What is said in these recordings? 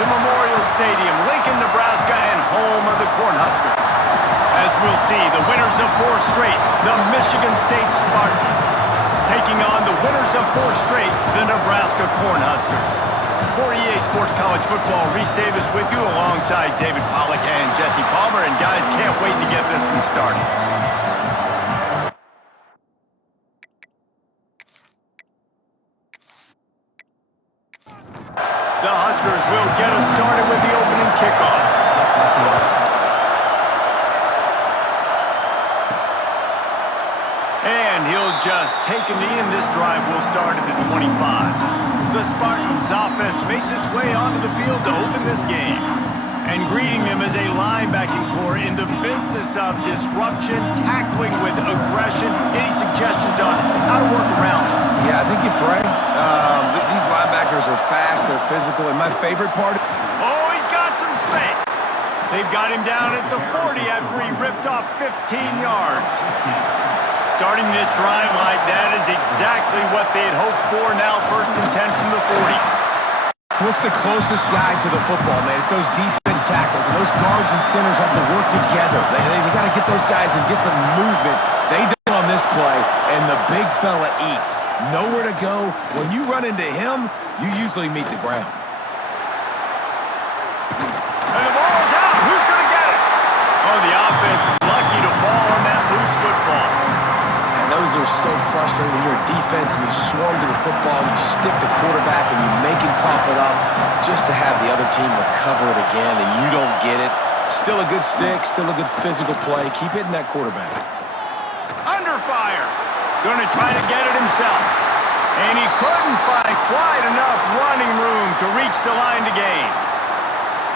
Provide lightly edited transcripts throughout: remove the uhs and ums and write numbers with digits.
to Memorial Stadium, Lincoln, Nebraska, and home of the Cornhuskers. As we'll see, the winners of 4 straight, the Michigan State Spartans, taking on the winners of 4 straight, the Nebraska Cornhuskers. For EA Sports College Football, Reese Davis with you alongside David Pollack and Jesse Palmer. And guys, can't wait to get this one started. The Huskers will get us started with the opening kickoff. And he'll just take a knee, and this drive will start at the 25. The Spartans' offense makes its way onto the field to open this game. And greeting them is a linebacking core in the business of disruption, tackling with aggression. Any suggestions on how to work around them? Yeah, I think you pray. These linebackers are fast, they're physical, and my favorite part... Oh, he's got some space. They've got him down at the 40 after he ripped off 15 yards. Starting this drive like that is exactly what they'd hoped for. Now 1st and 10 from the 40. What's the closest guy to the football, man? It's those defensive tackles, and those guards and centers have to work together. They got to get those guys and get some movement. They don't on this play, and the big fella eats. Nowhere to go. When you run into him, you usually meet the ground. And the ball's out. Who's going to get it? Oh, the offense lucky to fall on that loose football. Those are so frustrating when you're a defense and you swarm to the football, you stick the quarterback and you make him cough it up just to have the other team recover it again and you don't get it. Still a good stick, still a good physical play. Keep hitting that quarterback. Under fire. Going to try to get it himself. And he couldn't find quite enough running room to reach the line to gain.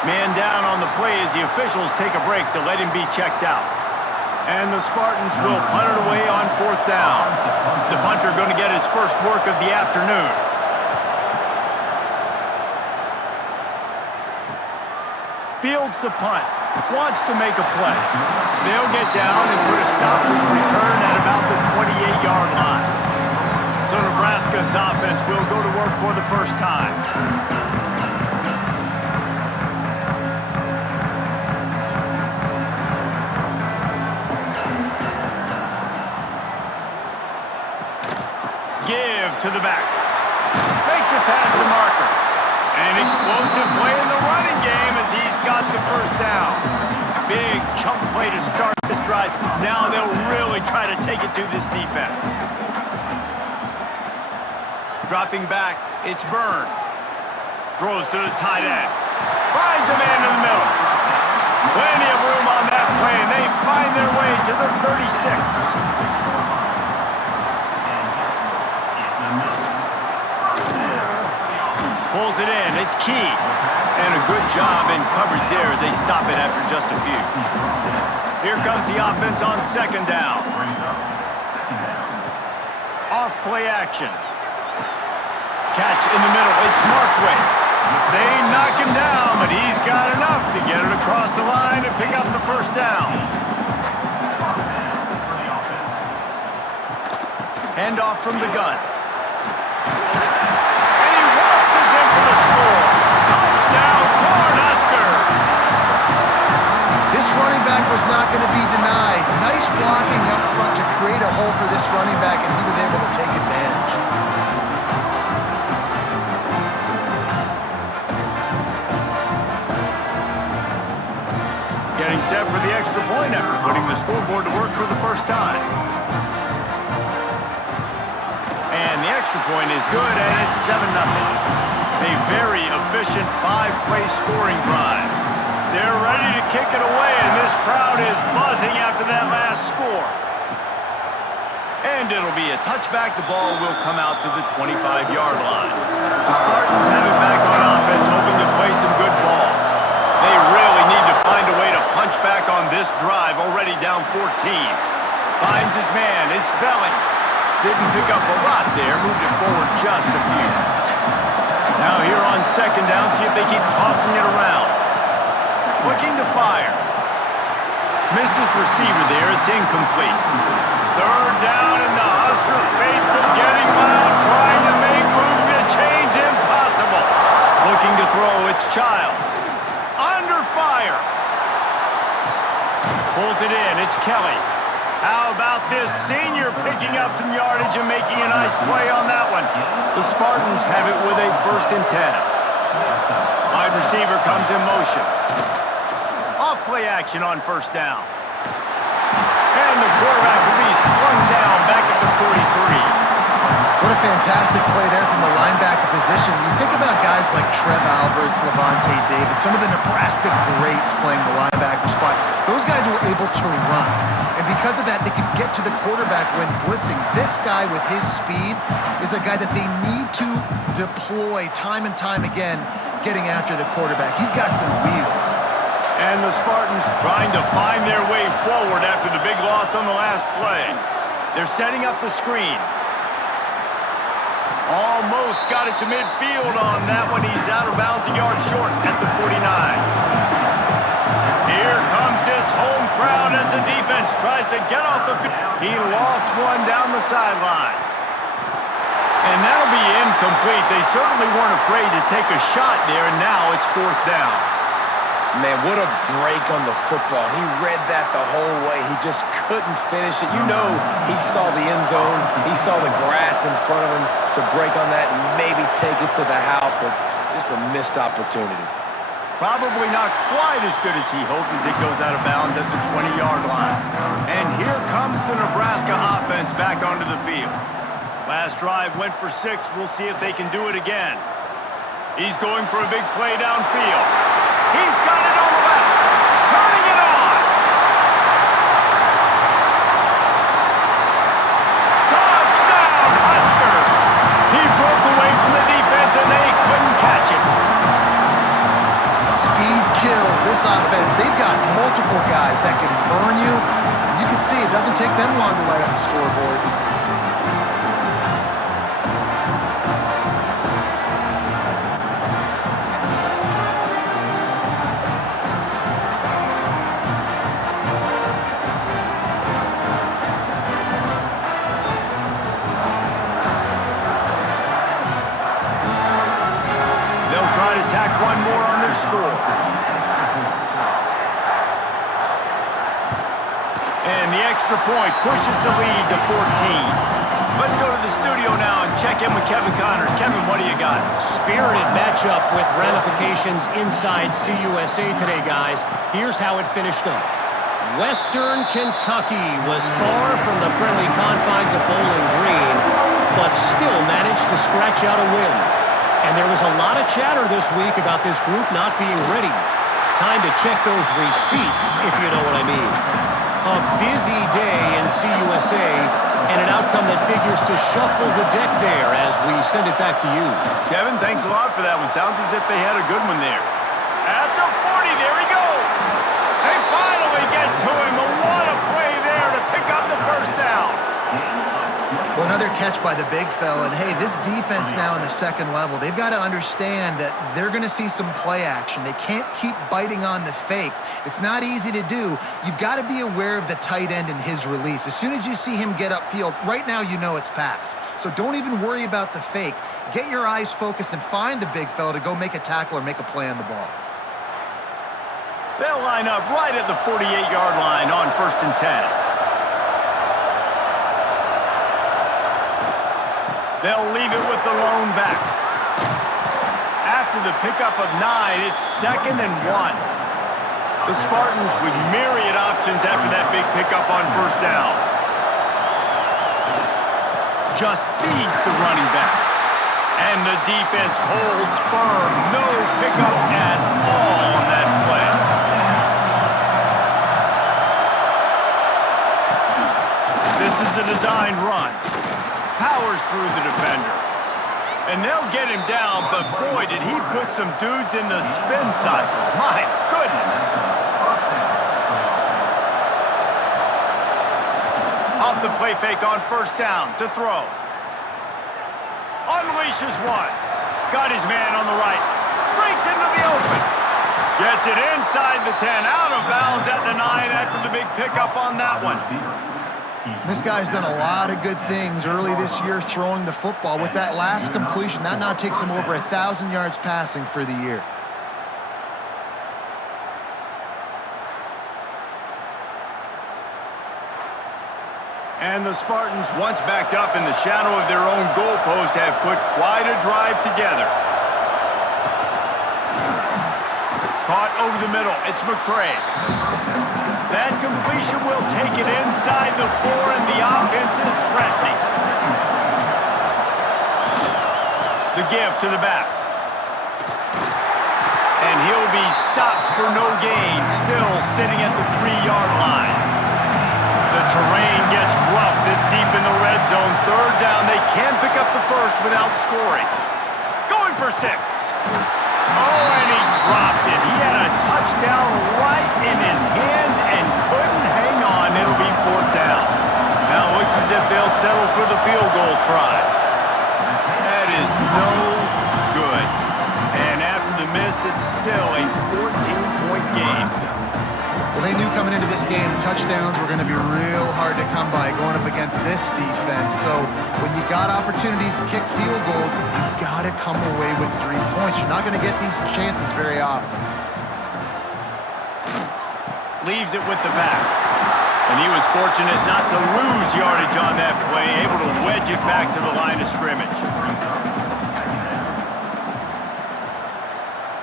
Man down on the play as the officials take a break to let him be checked out. And the Spartans will punt it away on 4th down. The punter going to get his first work of the afternoon. Fields the punt. Wants to make a play. They'll get down and put a stop to the return at about the 28-yard line. So Nebraska's offense will go to work for the first time. To the back. Makes it past the marker. An explosive play in the running game as he's got the first down. Big chunk play to start this drive. Now they'll really try to take it to this defense. Dropping back, it's Byrne. Throws to the tight end. Finds a man in the middle. Plenty of room on that play, and they find their way to the 36. Pulls it in. It's Key. And a good job in coverage there as they stop it after just a few. Here comes the offense on 2nd down. Off play action. Catch in the middle. It's Markway. They knock him down, but he's got enough to get it across the line and pick up the first down. Handoff from the gun. Running back was not going to be denied. Nice blocking up front to create a hole for this running back, and he was able to take advantage. Getting set for the extra point after putting the scoreboard to work for the first time. And the extra point is good, and it's 7-0. A very efficient 5-play scoring drive. They're ready to kick it away, and this crowd is buzzing after that last score. And it'll be a touchback. The ball will come out to the 25-yard line. The Spartans have it back on offense, hoping to play some good ball. They really need to find a way to punch back on this drive, already down 14. Finds his man. It's Belling. Didn't pick up a lot there. Moved it forward just a few. Now here on 2nd down, see if they keep tossing it around. Looking to fire. Missed his receiver there. It's incomplete. 3rd down, and the Husker faithful getting loud, trying to make movement change impossible. Looking to throw, it's Childs. Kelly. How about this senior picking up some yardage and making a nice play on that one? The Spartans have it with a 1st and 10. Wide receiver comes in motion. Off play action on 1st down. And the quarterback will be slung down back at the 43. What a fantastic play there from the linebacker position. You think about guys like Trev Alberts, Levante David, some of the Nebraska greats playing the linebacker spot. Those guys were able to run. And because of that, they could get to the quarterback when blitzing. This guy with his speed is a guy that they need to deploy time and time again, getting after the quarterback. He's got some wheels. And the Spartans trying to find their way forward after the big loss on the last play. They're setting up the screen. Almost got it to midfield on that one. He's out of bounds, a yard short at the 49. Here comes this home crowd as the defense tries to get off the field. He lost one down the sideline. And that'll be incomplete. They certainly weren't afraid to take a shot there, and now it's 4th down. Man, what a break on the football. He read that the whole way. He just couldn't finish it. You know he saw the end zone. He saw the grass in front of him to break on that and maybe take it to the house, but just a missed opportunity. Probably not quite as good as he hoped as it goes out of bounds at the 20-yard line. And here comes the Nebraska offense back onto the field. Last drive went for 6. We'll see if they can do it again. He's going for a big play downfield. He's got it on the left. Turning it on. Touchdown, Huskers. He broke away from the defense and they couldn't catch him. Speed kills this offense. They've got multiple guys that can burn you. You can see it doesn't take them long to light up the scoreboard. One more on their score. And the extra point pushes the lead to 14. Let's go to the studio now and check in with Kevin Connors. Kevin, what do you got? Spirited matchup with ramifications inside CUSA today, guys. Here's how it finished up. Western Kentucky was far from the friendly confines of Bowling Green, but still managed to scratch out a win. And there was a lot of chatter this week about this group not being ready. Time to check those receipts, if you know what I mean. A busy day in CUSA, and an outcome that figures to shuffle the deck there as we send it back to you. Kevin, thanks a lot for that one. Sounds as if they had a good one there. At the 40, there he goes. They finally get to him. What a play there to pick up the 1st down. Well, another catch by the big fella. And, hey, this defense now in the 2nd level, they've got to understand that they're going to see some play action. They can't keep biting on the fake. It's not easy to do. You've got to be aware of the tight end and his release. As soon as you see him get upfield, right now you know it's pass. So don't even worry about the fake. Get your eyes focused and find the big fella to go make a tackle or make a play on the ball. They'll line up right at the 48-yard line on 1st and 10. They'll leave it with the lone back. After the pickup of 9, it's 2nd and 1. The Spartans with myriad options after that big pickup on 1st down. Just feeds the running back. And the defense holds firm. No pickup at all on that play. This is a designed run. Powers through the defender. And they'll get him down, but boy, did he put some dudes in the spin cycle. My goodness. Off the play fake on 1st down to throw. Unleashes one. Got his man on the right. Breaks into the open. Gets it inside the 10. Out of bounds at the 9 after the big pickup on that one. This guy's done a lot of good things early this year throwing the football. With that last completion, that now takes him over 1,000 yards passing for the year. And the Spartans, once backed up in the shadow of their own goalpost, have put quite a drive together. Caught over the middle. It's McCray. That completion will take it inside the 4, and the offense is threatening. The give to the back. And he'll be stopped for no gain, still sitting at the 3-yard line. The terrain gets rough this deep in the red zone. Third down, they can pick up the first without scoring. Going for 6. Oh, and he dropped it. He had a touchdown right in his hands and couldn't hang on. It'll be 4th down. Now it looks as if they'll settle for the field goal try. That is no good. And after the miss, it's still a 14-point game. Well, they knew coming into this game touchdowns were going to be real hard to come by going up against this defense. So when you got opportunities to kick field goals, you've got to come away with 3 points. You're not going to get these chances very often. Leaves it with the back. And he was fortunate not to lose yardage on that play, able to wedge it back to the line of scrimmage.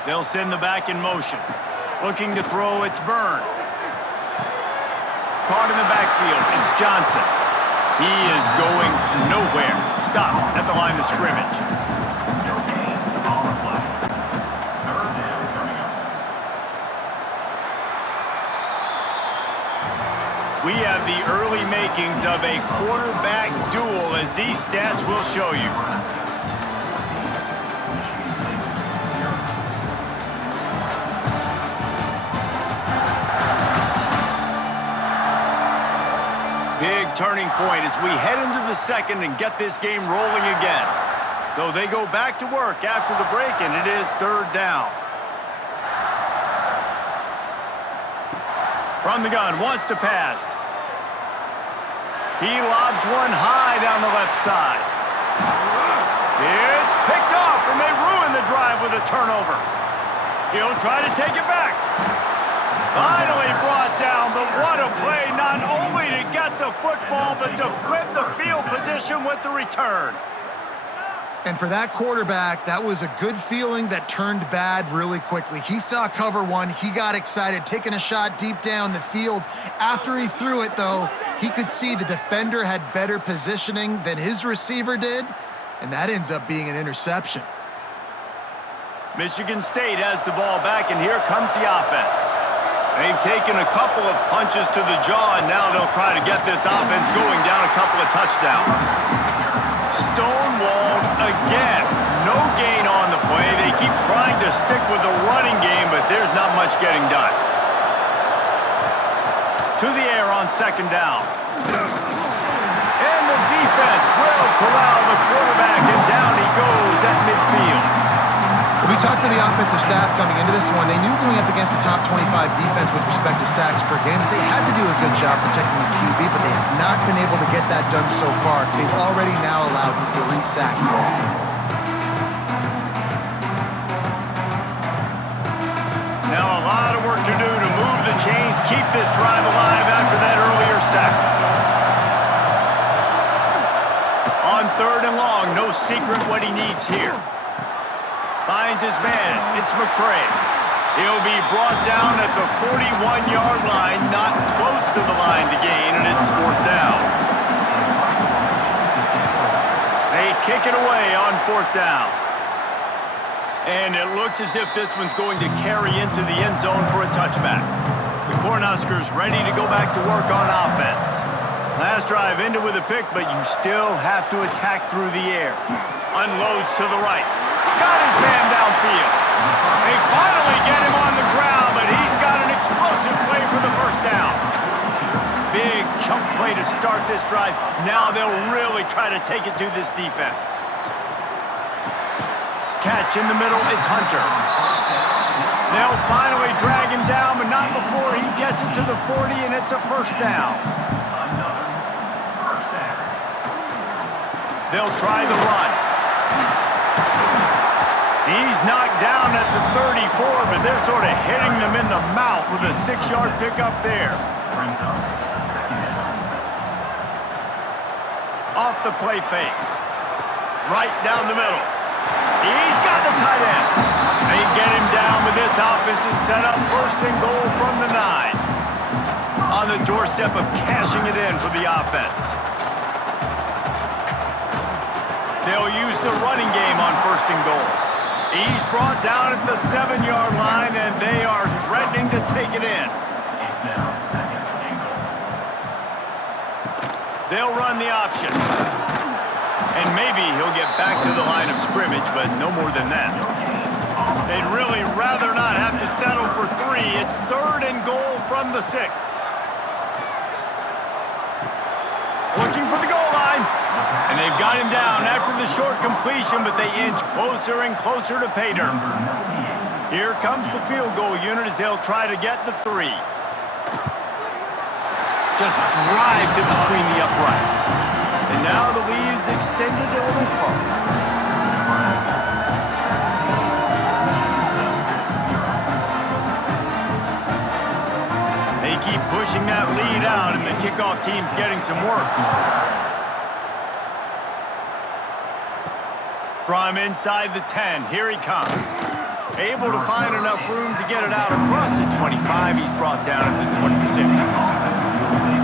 They'll send the back in motion. Looking to throw, it's Byrne. Caught in the backfield, it's Johnson. He is going nowhere. Stop at the line of scrimmage. We have the early makings of a quarterback duel, as these stats will show you. Big turning point as we head into the second and get this game rolling again. So they go back to work after the break, and it is 3rd down. From the gun, wants to pass. He lobs one high down the left side. It's picked off, and they ruin the drive with a turnover. He'll try to take it back. Finally brought down, but what a play, not only to get the football, but to flip the field position with the return. And for that quarterback, that was a good feeling that turned bad really quickly. He saw cover 1. He got excited, taking a shot deep down the field. After he threw it, though, he could see the defender had better positioning than his receiver did, and that ends up being an interception. Michigan State has the ball back, and here comes the offense. They've taken a couple of punches to the jaw, and now they'll try to get this offense going down a couple of touchdowns. Stonewalled again. No gain on the play. They keep trying to stick with the running game, but there's not much getting done. To the air on 2nd down. And the defense will corral the quarterback, and down he goes at midfield. We talked to the offensive staff coming into this one. They knew going up against the top 25 defense with respect to sacks per game that they had to do a good job protecting the QB, but they have not been able to get that done so far. They've already now allowed 3 sacks in this game. Now a lot of work to do to move the chains, keep this drive alive after that earlier sack. On 3rd and long, no secret what he needs here. Finds his man. It's McCray. He'll be brought down at the 41-yard line, not close to the line to gain, and it's 4th down. They kick it away on 4th down. And it looks as if this one's going to carry into the end zone for a touchback. The Cornhuskers ready to go back to work on offense. Last drive ended with a pick, but you still have to attack through the air. Unloads to the right. Got his man downfield. They finally get him on the ground, but he's got an explosive play for the 1st down. Big chunk play to start this drive. Now they'll really try to take it to this defense. Catch in the middle, it's Hunter. They'll finally drag him down, but not before he gets it to the 40, and it's a 1st down. They'll try the run. He's knocked down at the 34, but they're sort of hitting them in the mouth with a 6-yard pickup there. the play fake. Right down the middle. He's got the tight end. They get him down, but this offense is set up first and goal from the 9. On the doorstep of cashing it in for the offense. They'll use the running game on first and goal. He's brought down at the 7-yard line, and they are threatening to take it in. They'll run the option. And maybe he'll get back to the line of scrimmage, but no more than that. They'd really rather not have to settle for 3. It's third and goal from the 6. Looking for the goal line. And they've got him down after the short completion, but they inch closer and closer to pay dirt. Here comes the field goal unit as they'll try to get the 3. Just drives it between the uprights. And now the lead is extended a little further. They keep pushing that lead out, and the kickoff team's getting some work. From inside the 10, here he comes. Able to find enough room to get it out across the 25. He's brought down at the 26.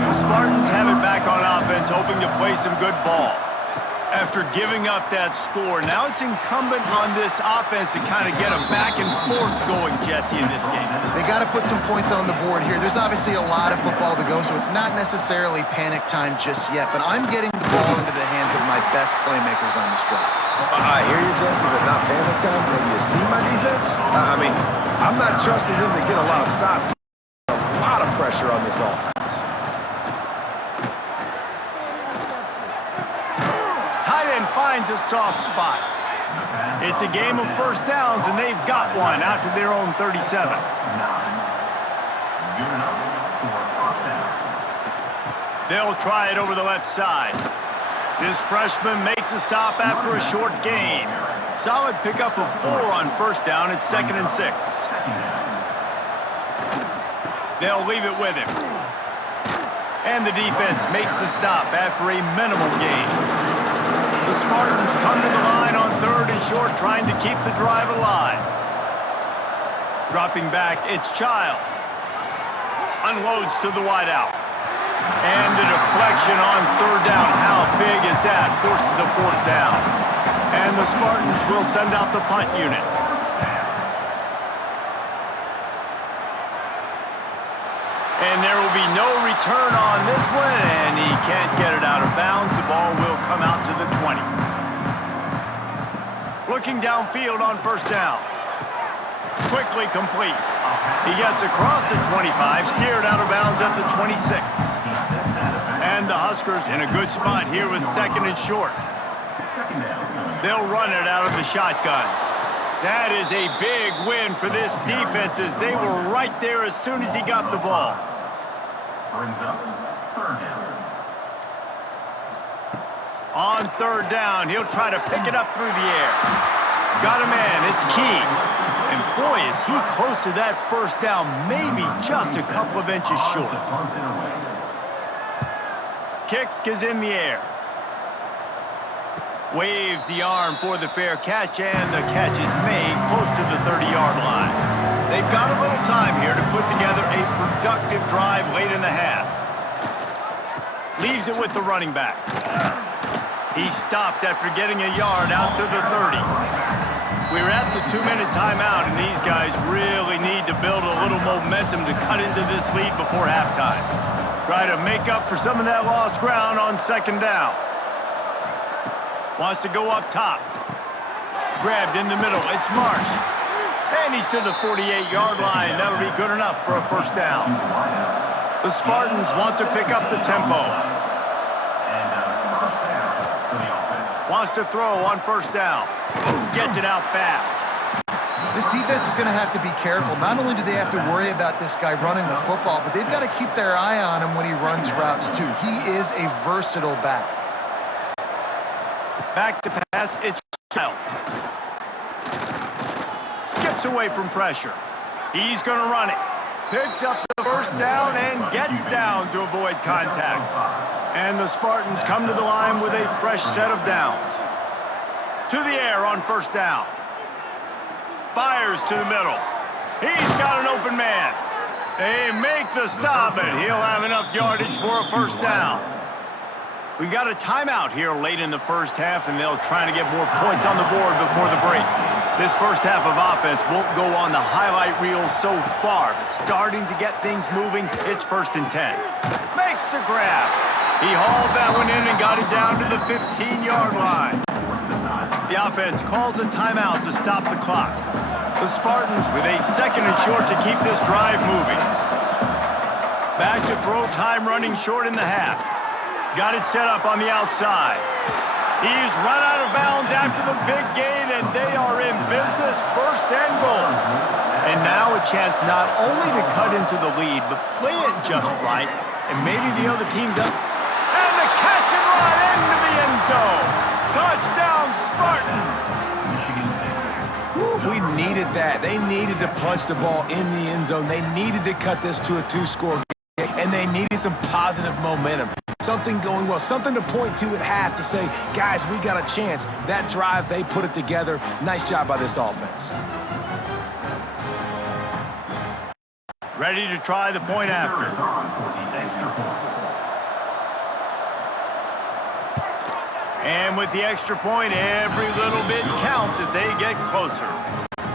The Spartans have it back on offense, hoping to play some good ball. After giving up that score, now it's incumbent on this offense to kind of get a back and forth going, Jesse, in this game. They got to put some points on the board here. There's obviously a lot of football to go, so it's not necessarily panic time just yet, but I'm getting the ball into the hands of my best playmakers on this drive. I hear you, Jesse, but not panic time. Have you seen my defense? I'm not trusting them to get a lot of stops. A lot of pressure on this offense. Finds a soft spot. It's a game of first downs, and they've got one out to their own 37. They'll try it over the left side. This freshman makes a stop after a short gain. Solid pickup of 4 on first down. It's 2nd and 6. They'll leave it with him. And the defense makes the stop after a minimal gain. The Spartans come to the line on 3rd and short, trying to keep the drive alive. Dropping back, it's Childs. Unloads to the wideout. And the deflection on 3rd down. How big is that? Forces a 4th down. And the Spartans will send out the punt unit. And there will be no return on this one, and he can't get it out of bounds. The ball will come out to the 20. Looking downfield on first down. Quickly complete. He gets across the 25, steered out of bounds at the 26. And the Huskers in a good spot here with 2nd and short. They'll run it out of the shotgun. That is a big win for this defense as they were right there as soon as he got the ball. Brings up 3rd down. On 3rd down, he'll try to pick it up through the air. Got a man, it's Key. And boy, is he close to that first down, maybe just a couple of inches short. Kick is in the air. Waves the arm for the fair catch, and the catch is made close to the 30-yard line. They've got a little time here to put together a productive drive late in the half. Leaves it with the running back. He stopped after getting a yard out to the 30. We're at the 2-minute timeout, and these guys really need to build a little momentum to cut into this lead before halftime. Try to make up for some of that lost ground on 2nd down. Wants to go up top. Grabbed in the middle. It's Marsh. And he's to the 48-yard line. That'll be good enough for a first down. The Spartans want to pick up the tempo. Wants to throw on first down. Gets it out fast. This defense is going to have to be careful. Not only do they have to worry about this guy running the football, but they've got to keep their eye on him when he runs routes too. He is a versatile back. Back to pass, it's Childs. Skips away from pressure. He's going to run it. Picks up the first down and gets down to avoid contact. And the Spartans come to the line with a fresh set of downs. To the air on first down. Fires to the middle. He's got an open man. They make the stop, and he'll have enough yardage for a first down. We've got a timeout here late in the first half, and they'll try to get more points on the board before the break. This first half of offense won't go on the highlight reel so far, but starting to get things moving, it's 1st and 10. Makes the grab. He hauled that one in and got it down to the 15-yard line. The offense calls a timeout to stop the clock. The Spartans with a 2nd and short to keep this drive moving. Back to throw, time running short in the half. Got it set up on the outside. He's run out of bounds after the big gain, and they are in business, 1st and goal. And now a chance not only to cut into the lead, but play it just right, and maybe the other team does. And the catch and run into the end zone. Touchdown, Spartans! We needed that. They needed to punch the ball in the end zone. They needed to cut this to a 2-score game, and they needed some positive momentum. Something going well, something to point to at half to say, guys, we got a chance. That drive, they put it together. Nice job by this offense. Ready to try the point after. And with the extra point, every little bit counts as they get closer.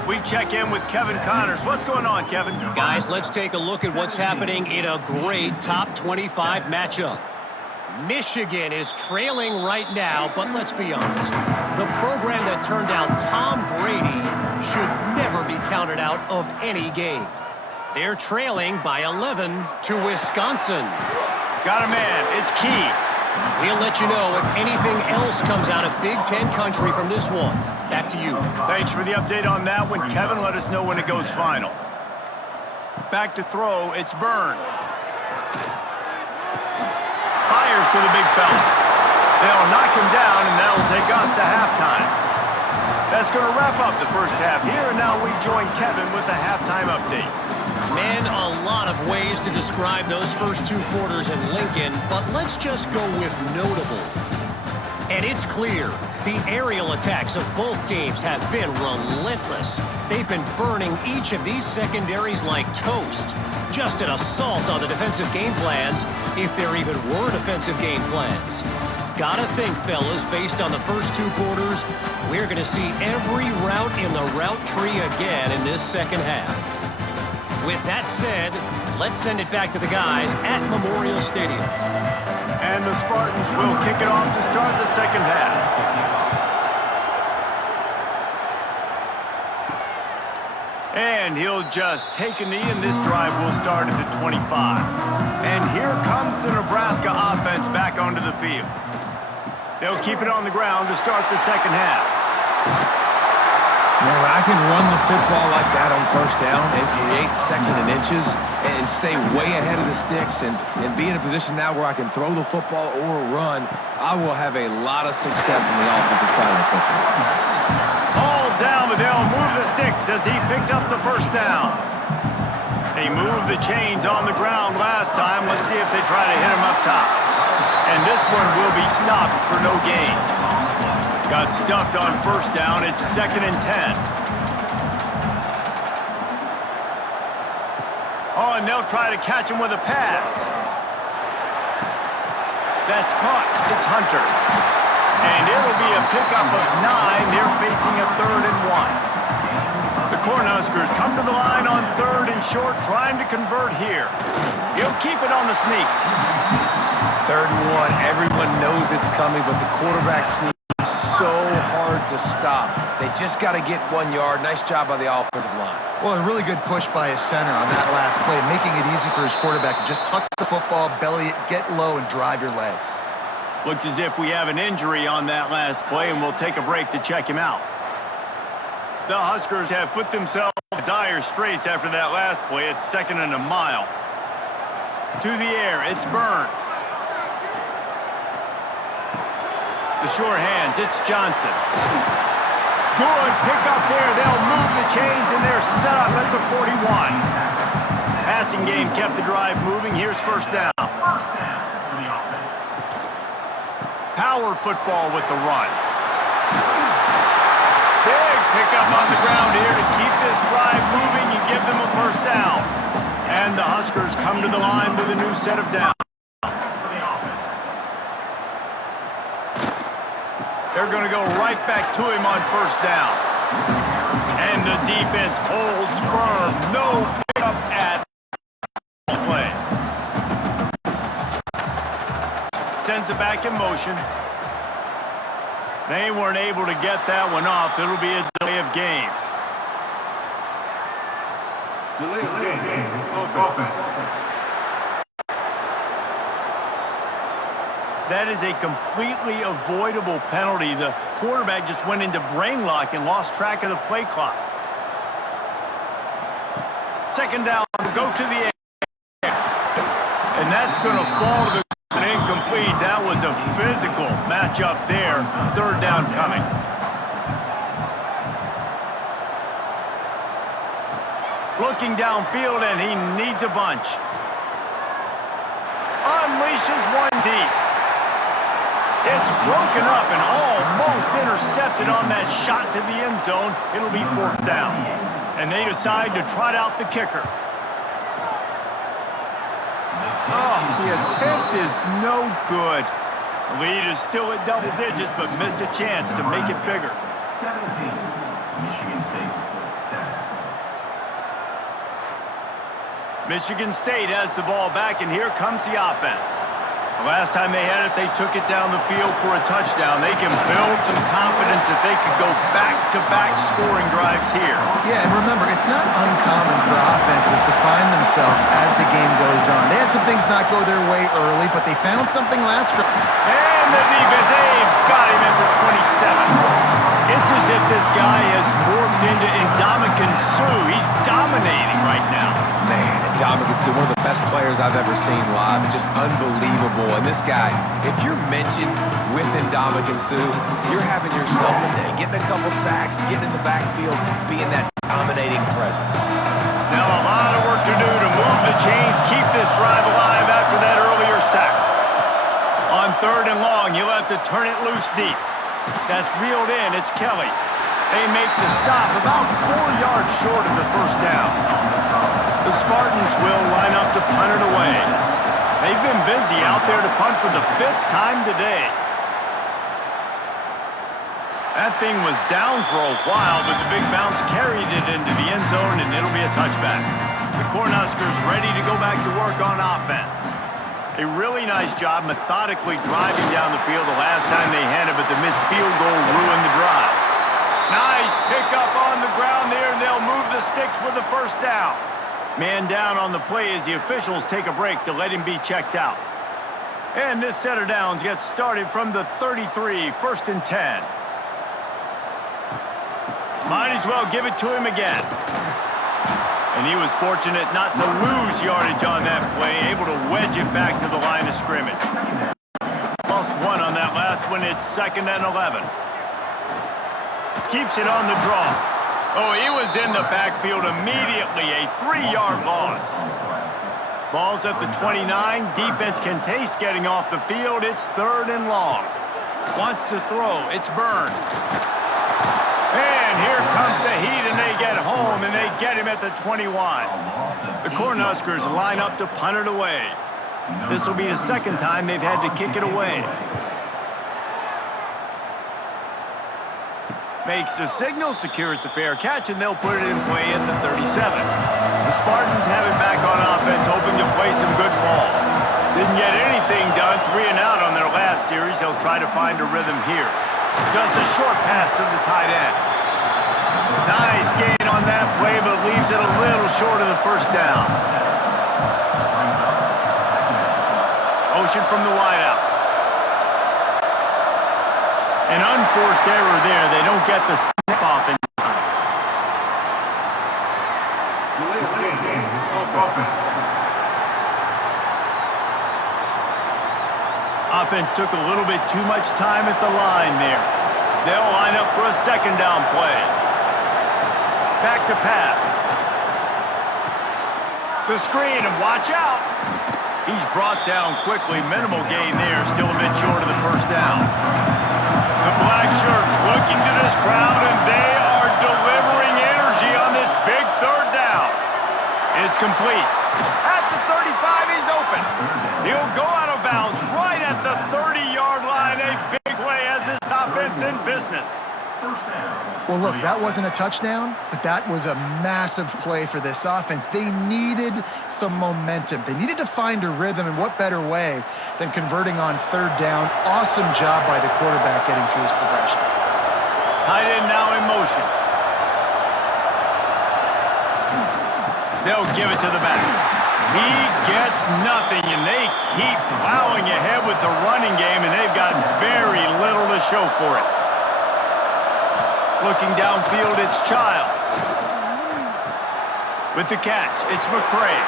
We check in with Kevin Connors. What's going on, Kevin? Guys, let's take a look at what's happening in a great top 25 matchup. Michigan is trailing right now, but let's be honest. The program that turned out Tom Brady should never be counted out of any game. They're trailing by 11 to Wisconsin. Got a man. It's key. We'll let you know if anything else comes out of Big Ten country from this one. Back to you. Thanks for the update on that one, Kevin. Let us know when it goes final. Back to throw. It's Byrne. Fires to the big fella. They'll knock him down, and that'll take us to halftime. That's going to wrap up the first half here, and now we join Kevin with the halftime update. Man, a lot of ways to describe those first 2 quarters in Lincoln, but let's just go with notable. And it's clear, the aerial attacks of both teams have been relentless. They've been burning each of these secondaries like toast. Just an assault on the defensive game plans, if there even were defensive game plans. Gotta think, fellas, based on the first 2 quarters, we're gonna see every route in the route tree again in this second half. With that said, let's send it back to the guys at Memorial Stadium. And the Spartans will kick it off to start the second half. And he'll just take a knee, and this drive will start at the 25. And here comes the Nebraska offense back onto the field. They'll keep it on the ground to start the second half. Man, when I can run the football like that on first down and create 2nd and inches and stay way ahead of the sticks and be in a position now where I can throw the football or run, I will have a lot of success on the offensive side of the football. All down, but they'll move the sticks as he picks up the first down. They moved the chains on the ground last time. Let's see if they try to hit him up top. And this one will be stopped for no gain. Got stuffed on first down. It's 2nd and 10. Oh, and they'll try to catch him with a pass. That's caught. It's Hunter. And it'll be a pickup of 9. They're facing a 3rd and 1. The Cornhuskers come to the line on 3rd and short, trying to convert here. He'll keep it on the sneak. 3rd and 1. Everyone knows it's coming, but the quarterback sneak is so hard to stop. They just got to get 1 yard. Nice job by the offensive line. Well, a really good push by his center on that last play, making it easy for his quarterback to just tuck the football, belly it, get low, and drive your legs. Looks as if we have an injury on that last play, and we'll take a break to check him out. The Huskers have put themselves in dire straits after that last play. It's 2nd and a mile. To the air, it's Byrne. The short hands, it's Johnson. Good pick up there. They'll move the chains, and they're set up at the 41. Passing game kept the drive moving. Here's first down. power football with the run. Big pickup on the ground here to keep this drive moving and give them a first down. And the Huskers come to the line with a new set of downs. They're going to go right back to him on first down. And the defense holds firm. No pickup at play. Sends it back in motion. They weren't able to get that one off. It'll be a delay of game. Delay of game. Offense. That is a completely avoidable penalty. The quarterback just went into brain lock and lost track of the play clock. Second down, go to the air. And that's going to fall to the incomplete. That was a physical matchup there. Third down coming. Looking downfield, and he needs a bunch. Unleashes one deep. It's broken up and almost intercepted on that shot to the end zone. It'll be fourth down. And they decide to trot out the kicker. Oh, the attempt is no good. The lead is still at double digits, but missed a chance to make it bigger. 17. Michigan State 7. Michigan State has the ball back, and here comes the offense. The last time they had it, they took it down the field for a touchdown. They can build some confidence that they could go back-to-back scoring drives here. Yeah, and remember, it's not uncommon for offenses to find themselves as the game goes on. They had some things not go their way early, but they found something last drive. And the defense, they've got him at the 27. It's as if this guy has morphed into Ndamukong Suh. He's dominating right now. Man, Ndamukong Suh, one of the best players I've ever seen live. Just unbelievable. And this guy, if you're mentioned with Ndamukong Suh, you're having yourself a day. Getting a couple sacks, getting in the backfield, being that dominating presence. Now a lot of work to do to move the chains, keep this drive alive after that earlier sack. On third and long, you'll have to turn it loose deep. That's reeled in. It's Kelly. They make the stop about 4 yards short of the first down. The Spartans will line up to punt it away. They've been busy out there to punt for the 5th time today. That thing was down for a while, but the big bounce carried it into the end zone, and it'll be a touchback. The Cornhuskers ready to go back to work on offense. A really nice job methodically driving down the field the last time they had it, but the missed field goal ruined the drive. Nice pickup on the ground there, and they'll move the sticks with the first down. Man down on the play as the officials take a break to let him be checked out. And this set of downs gets started from the 33, first and 10. Might as well give it to him again. And he was fortunate not to lose yardage on that play, able to wedge it back to the line of scrimmage. Lost one on that last one. It's 2nd and 11. Keeps it on the draw. Oh, he was in the backfield immediately. A 3-yard loss. Ball's at the 29. Defense can taste getting off the field. It's 3rd and long. Wants to throw. It's Byrne. And here comes the heat, and they get home, and they get him at the 21. The Cornhuskers line up to punt it away. This will be the 2nd time they've had to kick it away. Makes the signal, secures the fair catch, and they'll put it in play at the 37. The Spartans have it back on offense, hoping to play some good ball. Didn't get anything done, 3 and out on their last series. They'll try to find a rhythm here. Just a short pass to the tight end. Nice gain on that play, but leaves it a little short of the first down. Motion from the wideout. An unforced error there. They don't get the snap off in time. Offense took a little bit too much time at the line there. They'll line up for a 2nd down play. Back to pass. The screen, and watch out. He's brought down quickly. Minimal gain there. Still a bit short of the first down. The black shirts looking to this crowd, and they are delivering energy on this big third down. It's complete. At the 35, he's open. He'll go out of bounds right at the 30-yard line. A big play as this offense in business. Well, look, that wasn't a touchdown, but that was a massive play for this offense. They needed some momentum. They needed to find a rhythm, and what better way than converting on third down. Awesome job by the quarterback getting through his progression. Tight end now in motion. They'll give it to the back. He gets nothing, and they keep plowing ahead with the running game, and they've got very little to show for it. Looking downfield, it's Childs. With the catch, it's McCray.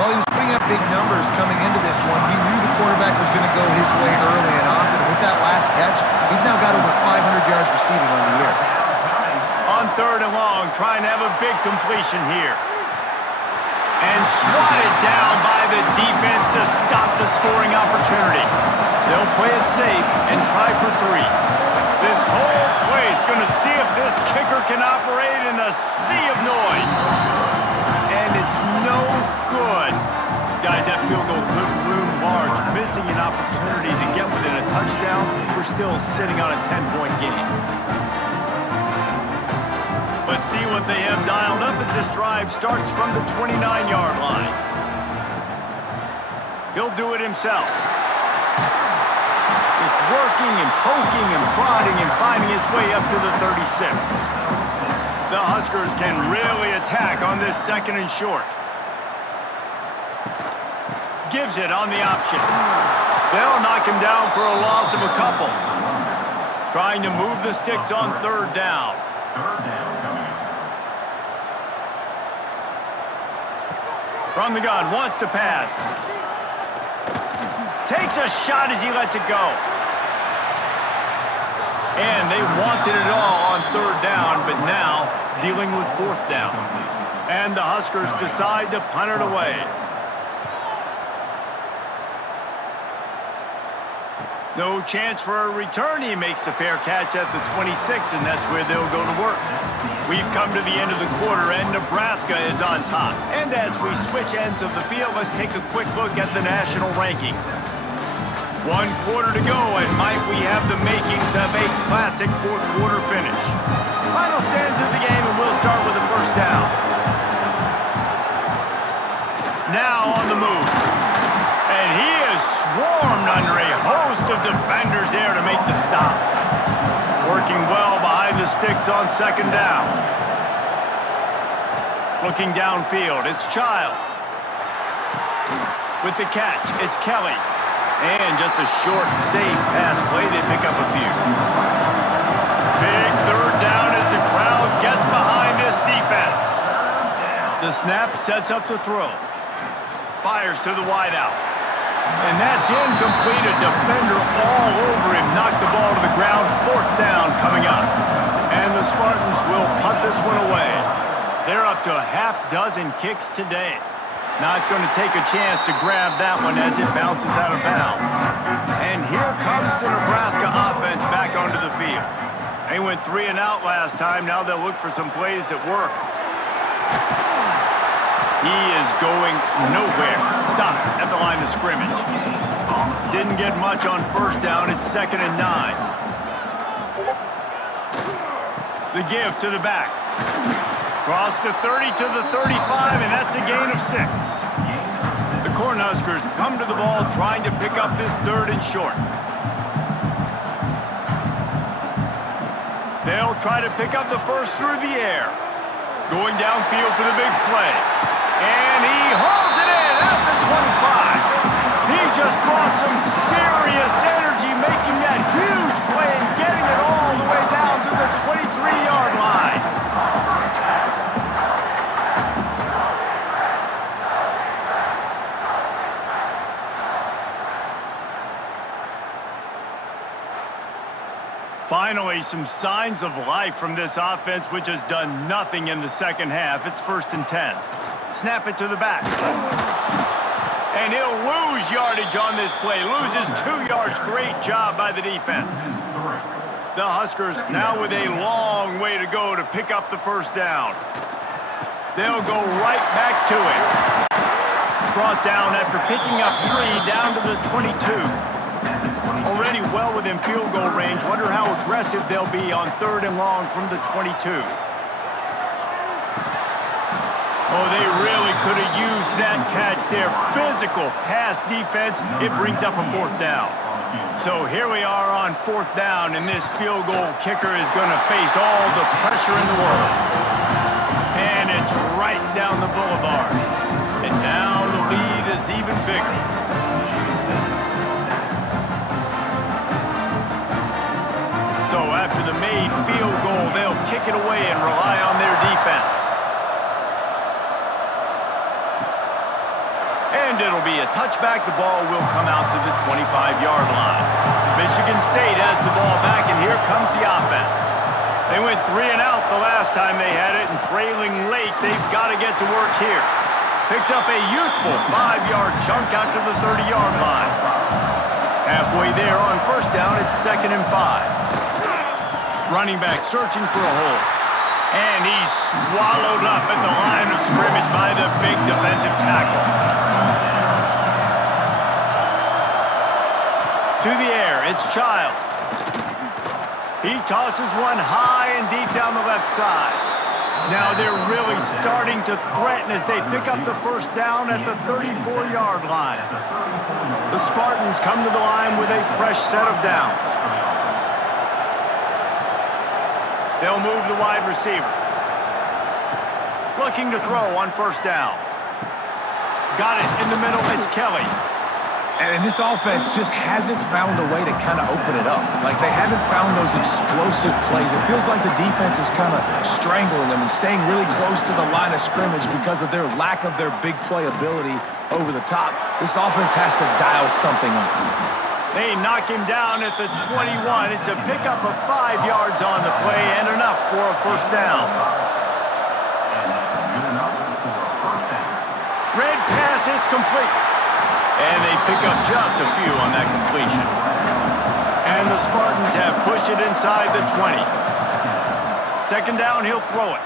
Well, he was putting up big numbers coming into this one. He knew the quarterback was going to go his way early and often. And with that last catch, he's now got over 500 yards receiving on the year. On third and long, trying to have a big completion here. And swatted down by the defense to stop the scoring opportunity. They'll play it safe and try for three. This whole place going to see if this kicker can operate in the sea of noise. And it's no good. Guys, that field goal could loom large. Missing an opportunity to get within a touchdown. We're still sitting on a 10-point game. Let's see what they have dialed up as this drive starts from the 29-yard line. He'll do it himself. Just working and poking and prodding and finding his way up to the 36. The Huskers can really attack on this second and short. Gives it on the option. They'll knock him down for a loss of a couple. Trying to move the sticks on third down. From the gun, wants to pass. Takes a shot as he lets it go. And they wanted it all on third down, but now dealing with fourth down. And the Huskers decide to punt it away. No chance for a return. He makes the fair catch at the 26, and that's where they'll go to work. We've come to the end of the quarter, and Nebraska is on top. And as we switch ends of the field, let's take a quick look at the national rankings. 1 quarter to go, and might we have the makings of a classic fourth quarter finish. Final stands of the game, and we'll start with the first down. Now on the move. And he is swarmed under a host of defenders there to make the stop. Working well behind the sticks on second down. Looking downfield, it's Childs. With the catch, it's Kelly. And just a short, safe pass play, they pick up a few. Big third down as the crowd gets behind this defense. The snap sets up the throw. Fires to the wideout. And that's incomplete. A defender all over him. Knocked the ball to the ground. Fourth down coming up. And the Spartans will punt this one away. They're up to a half dozen kicks today. Not going to take a chance to grab that one as it bounces out of bounds. And here comes the Nebraska offense back onto the field. They went 3 and out last time. Now they'll look for some plays that work. He is going nowhere. Stop at the line of scrimmage. Didn't get much on first down. It's 2nd and 9. The give to the back. Cross the 30 to the 35, and that's a gain of 6. The Cornhuskers come to the ball trying to pick up this third and short. They'll try to pick up the first through the air. Going downfield for the big play. And he hauls it in at the 25. He just brought some serious energy making that huge play and getting it all the way down to the 23-yard line. Finally, some signs of life from this offense, which has done nothing in the second half. It's 1st and 10. Snap it to the back. And he'll lose yardage on this play. Loses 2 yards. Great job by the defense. The Huskers now with a long way to go to pick up the first down. They'll go right back to it. Brought down after picking up 3 down to the 22. Already well within field goal range. Wonder how aggressive they'll be on 3rd and long from the 22. Oh, they really could have used that catch there. Physical pass defense. It brings up a 4th down. So here we are on 4th down, and this field goal kicker is going to face all the pressure in the world. And it's right down the boulevard. And now the lead is even bigger. So after the made field goal, they'll kick it away and rely on their defense. And it'll be a touchback. The ball will come out to the 25-yard line. Michigan State has the ball back, and here comes the offense. They went 3 and out the last time they had it, and trailing late, they've got to get to work here. Picks up a useful 5-yard chunk out to the 30-yard line. Halfway there on 1st down, it's 2nd and 5. Running back searching for a hole. And he's swallowed up at the line of scrimmage by the big defensive tackle. To the air, it's Childs. He tosses one high and deep down the left side. Now they're really starting to threaten as they pick up the first down at the 34-yard line. The Spartans come to the line with a fresh set of downs. They'll move the wide receiver. Looking to throw on 1st down. Got it in the middle, it's Kelly. And this offense just hasn't found a way to kind of open it up. Like, they haven't found those explosive plays. It feels like the defense is kind of strangling them and staying really close to the line of scrimmage because of their lack of their big play ability over the top. This offense has to dial something up. They knock him down at the 21. It's a pickup of 5 yards on the play and enough for a 1st down. Red pass, it's complete. And they pick up just a few on that completion. And the Spartans have pushed it inside the 20. 2nd down, he'll throw it.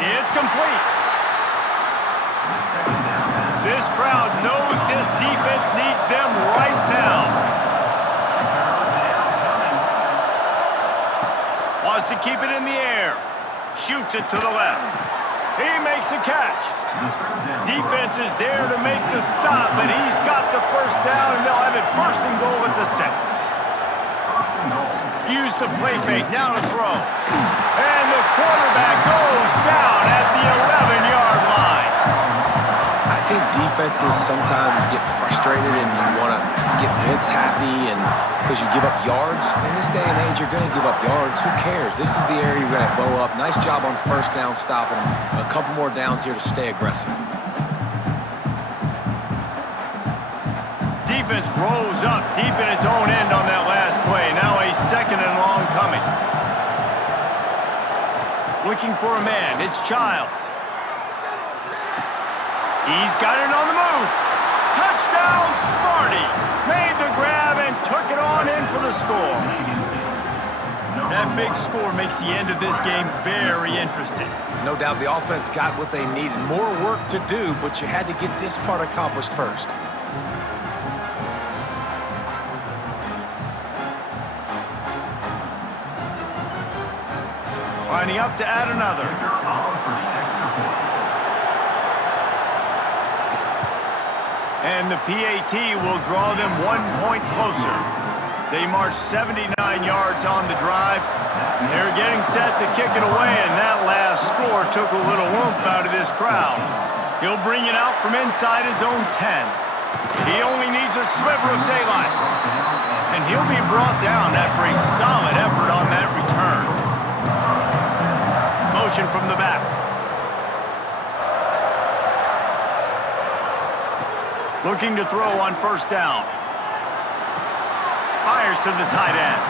It's complete. This crowd knows this defense needs them right now. Wants to keep it in the air. Shoots it to the left. He makes a catch. Defense is there to make the stop, but he's got the 1st down, and they'll have it 1st and goal at the 6. Use the play fake, now to throw. And the quarterback goes down at the 11-yard line. I think defenses sometimes get frustrated and you want to get blitz happy and because you give up yards. In this day and age, you're going to give up yards. Who cares? This is the area you're going to bow up. Nice job on 1st down stopping them. A couple more downs here to stay aggressive. Defense rolls up deep in its own end on that last play. Now a 2nd and long coming. Looking for a man. It's Childs. He's got it on the move. Touchdown, Sparty. Made the grab and took it on in for the score. That big score makes the end of this game very interesting. No doubt the offense got what they needed. More work to do, but you had to get this part accomplished first. Lining up to add another. And the PAT will draw them 1 point closer. They march 79 yards on the drive. They're getting set to kick it away, and that last score took a little oomph out of this crowd. He'll bring it out from inside his own 10. He only needs a sliver of daylight. And he'll be brought down after a solid effort on that return. Motion from the back. Looking to throw on 1st down. Fires to the tight end.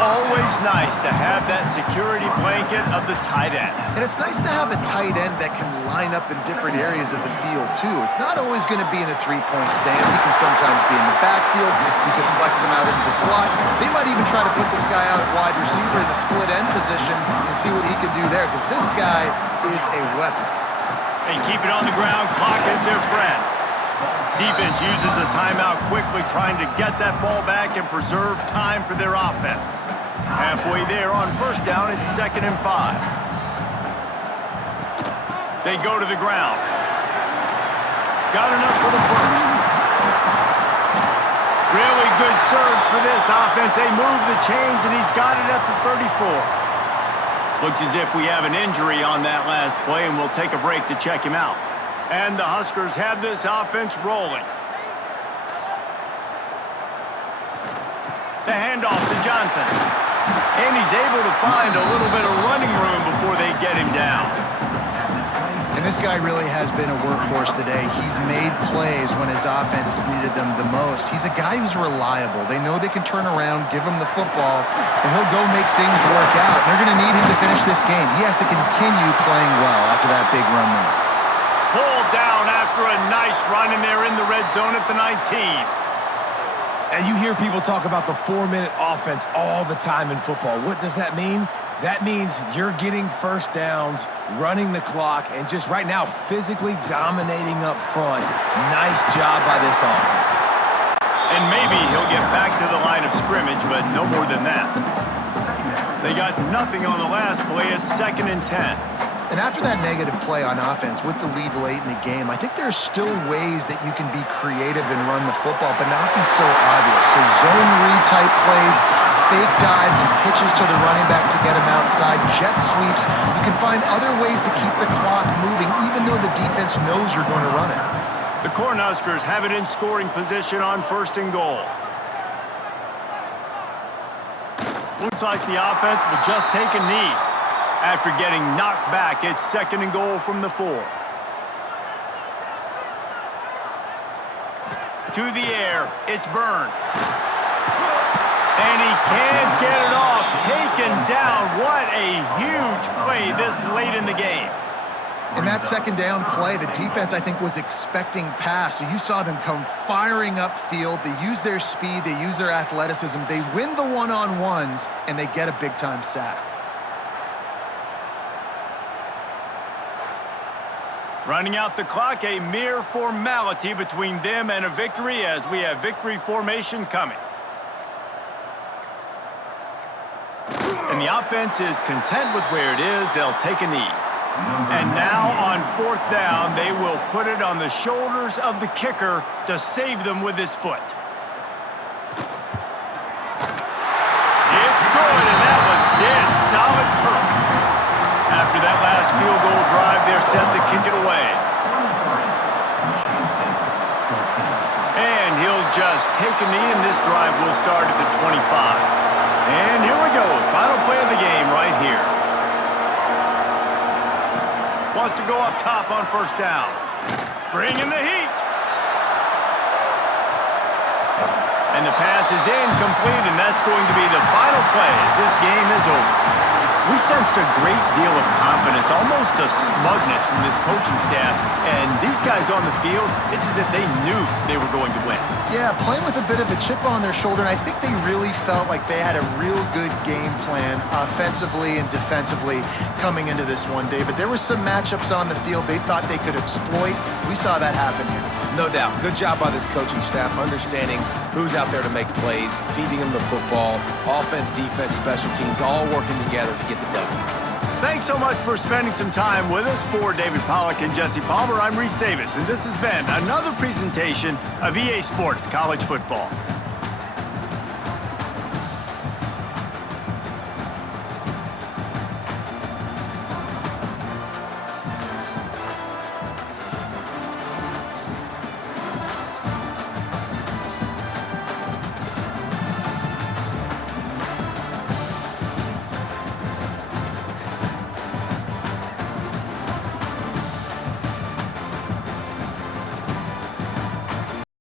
always nice to have that security blanket of the tight end. And it's nice to have a tight end that can line up in different areas of the field, too. It's not always going to be in a three-point stance. He can sometimes be in the backfield. You could flex him out into the slot. They might even try to put this guy out at wide receiver in the split end position and see what he can do there, because this guy is a weapon. They keep it on the ground. Clock is their friend. Defense uses a timeout quickly, trying to get that ball back and preserve time for their offense. Halfway there on first down, it's 2nd and 5. They go to the ground. Got enough for the first. Really good surge for this offense. They move the chains, and he's got it at the 34. Looks as if we have an injury on that last play, and we'll take a break to check him out. And the Huskers have this offense rolling. The handoff to Johnson. And he's able to find a little bit of running room before they get him down. And this guy really has been a workhorse today. He's made plays when his offense needed them the most. He's a guy who's reliable. They know they can turn around, give him the football, and he'll go make things work out. They're going to need him to finish this game. He has to continue playing well after that big run there. Pulled down after a nice run, and they're in the red zone at the 19. And you hear people talk about the 4-minute offense all the time in football. What does that mean? That means you're getting first downs, running the clock, and just right now physically dominating up front. Nice job by this offense. And maybe he'll get back to the line of scrimmage, but no more than that. They got nothing on the last play. It's 2nd and 10. And after that negative play on offense with the lead late in the game, I think there's still ways that you can be creative and run the football, but not be so obvious. So zone read type plays, fake dives and pitches to the running back to get him outside, jet sweeps. You can find other ways to keep the clock moving, even though the defense knows you're going to run it. The Cornhuskers have it in scoring position on 1st and goal. Looks like the offense will just take a knee. After getting knocked back, it's 2nd and goal from the 4. To the air, it's Byrne. And he can't get it off. Taken down. What a huge play this late in the game. In that 2nd down play, the defense, I think, was expecting pass. So you saw them come firing upfield. They use their speed. They use their athleticism. They win the one-on-ones, and they get a big-time sack. Running out the clock, a mere formality between them and a victory as we have victory formation coming. And the offense is content with where it is. They'll take a knee. And now on 4th down, they will put it on the shoulders of the kicker to save them with his foot. It's good, and that was dead solid perfect. After that last field goal drive, they're set to kick it away. And he'll just take a knee, and this drive will start at the 25. And here we go, final play of the game right here. Wants to go up top on 1st down. Bring in the heat. And the pass is incomplete, and that's going to be the final play as this game is over. We sensed a great deal of confidence, almost a smugness from this coaching staff. And these guys on the field, it's as if they knew they were going to win. Yeah, playing with a bit of a chip on their shoulder, and I think they really felt like they had a real good game plan offensively and defensively coming into this one, David. There were some matchups on the field they thought they could exploit. We saw that happen here. No doubt. Good job by this coaching staff, understanding who's out there to make plays, feeding them the football, offense, defense, special teams, all working together to get the W. Thanks so much for spending some time with us. For David Pollack and Jesse Palmer, I'm Reese Davis, and this has been another presentation of EA Sports College Football.